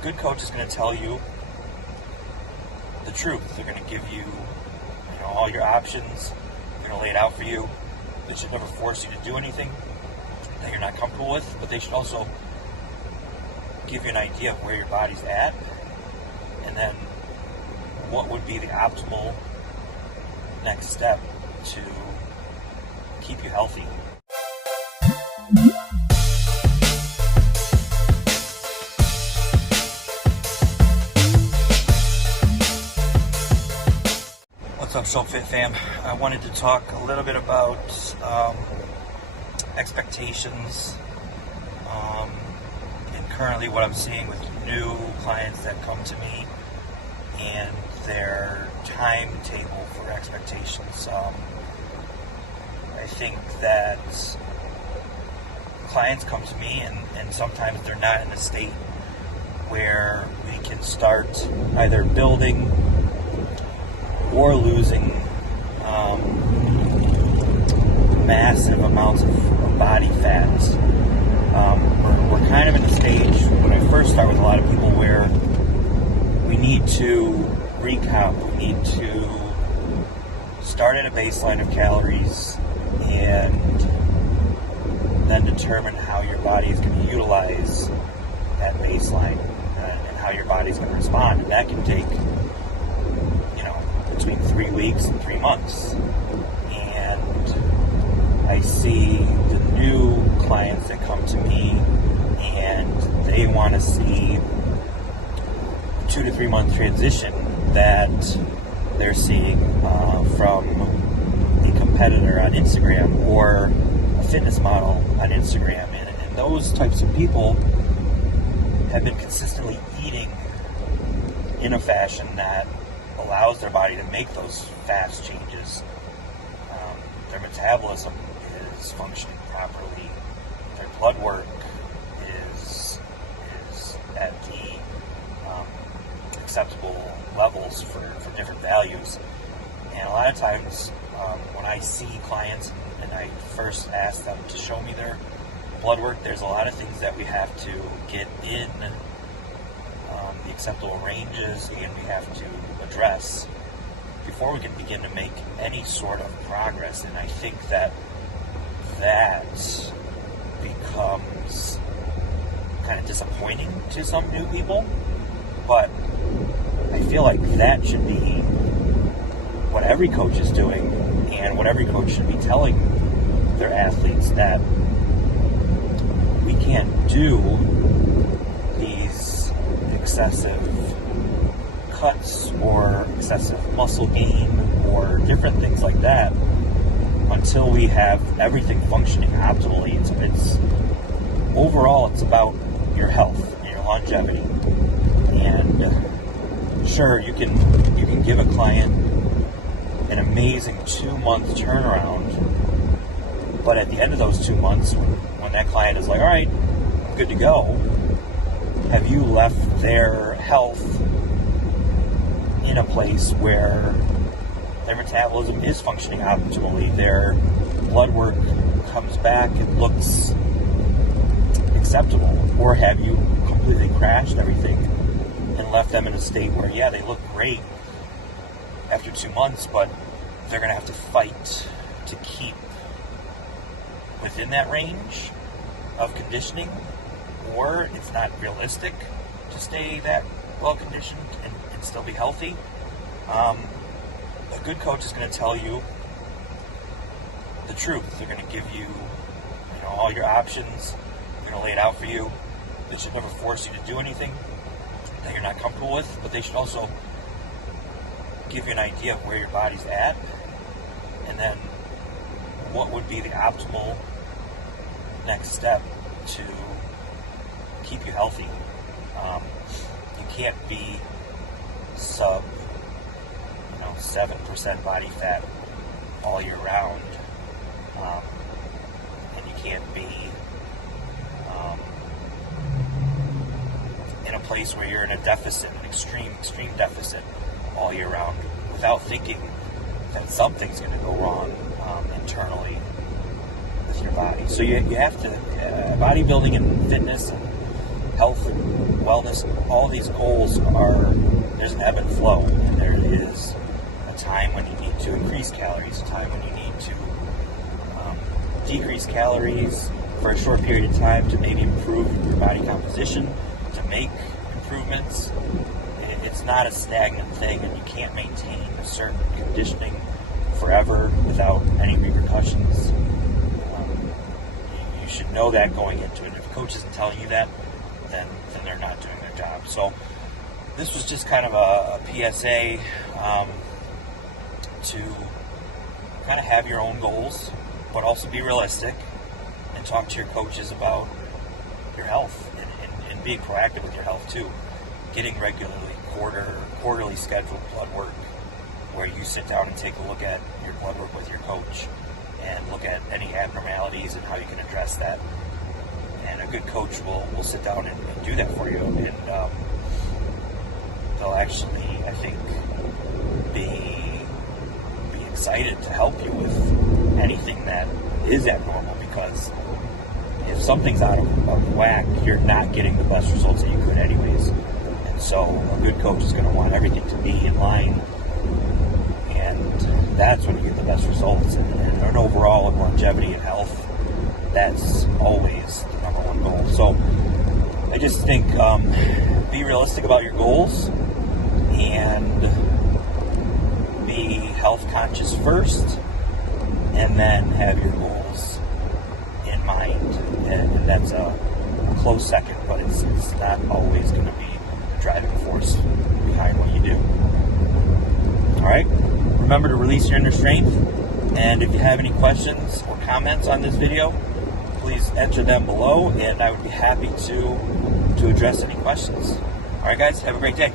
good coach is going to tell you the truth. They're going to give you, all your options. They're going to lay it out for you. They should never force you to do anything that you're not comfortable with, but they should also give you an idea of where your body's at, and then what would be the optimal next step to keep you healthy. What's up, Shulk Fit fam? I wanted to talk a little bit about expectations and currently what I'm seeing with new clients that come to me and their timetable for expectations. I think that clients come to me and sometimes they're not in a state where we can start either building or losing massive amounts of body fat. We're kind of in a stage when I first start with a lot of people where we need to recount, we need to start at a baseline of calories and then determine how your body is going to utilize that baseline and how your body is going to respond. And that can take between 3 weeks and 3 months. And I see the new clients that come to me and they want to see a 2 to 3 month transition that they're seeing from a competitor on Instagram or a fitness model on Instagram. And those types of people have been consistently eating in a fashion that allows their body to make those fast changes. Their metabolism is functioning properly. Their blood work is at the acceptable levels for different values. And a lot of times when I see clients and I first ask them to show me their blood work, there's a lot of things that we have to get in the acceptable ranges and we have to address before we can begin to make any sort of progress. And I think that becomes kind of disappointing to some new people, but I feel like that should be what every coach is doing and what every coach should be telling their athletes, that we can't do these excessive cuts or excessive muscle gain or different things like that until we have everything functioning optimally. It's overall, it's about your health and your longevity. And sure, you can give a client an amazing 2-month turnaround, but at the end of those 2 months, when that client is like, all right, I'm good to go, have you left their health in a place where their metabolism is functioning optimally, their blood work comes back and looks acceptable? Or have you completely crashed everything and left them in a state where, yeah, they look great after 2 months, but they're going to have to fight to keep within that range of conditioning, or it's not realistic to stay that well conditioned and still be healthy? A good coach is going to tell you the truth. They're going to give you, all your options. They're going to lay it out for you. They should never force you to do anything that you're not comfortable with, but they should also give you an idea of where your body's at, and then what would be the optimal next step to keep you healthy. You can't be sub 7% body fat all year round, and you can't be in a place where you're in a deficit, an extreme deficit all year round, without thinking that something's going to go wrong internally with your body. So you have to, bodybuilding and fitness and health, wellness, all these goals there's an ebb and flow, and there is a time when you need to increase calories, a time when you need to decrease calories for a short period of time to maybe improve your body composition, to make improvements. It's not a stagnant thing, and you can't maintain a certain conditioning forever without any repercussions. You should know that going into it. If a coach isn't telling you that, then they're not doing their job. So this was just kind of a PSA to kind of have your own goals, but also be realistic and talk to your coaches about your health and being proactive with your health too. Getting regularly quarterly scheduled blood work where you sit down and take a look at your blood work with your coach and look at any abnormalities and how you can address that. And a good coach will sit down and do that for you, and they'll actually, I think, be excited to help you with anything that is abnormal, because if something's out of whack, you're not getting the best results that you could anyways. And so a good coach is going to want everything to be in line, and that's when you get the best results. And overall, in longevity and health, that's always the number one goal. So I just think be realistic about your goals and be health conscious first, and then have your goals in mind. And that's a close second, but it's not always going to be the driving force behind what you do. All right? Remember to release your inner strength. And if you have any questions or comments on this video, please enter them below, and I would be happy to address any questions. All right, guys, have a great day.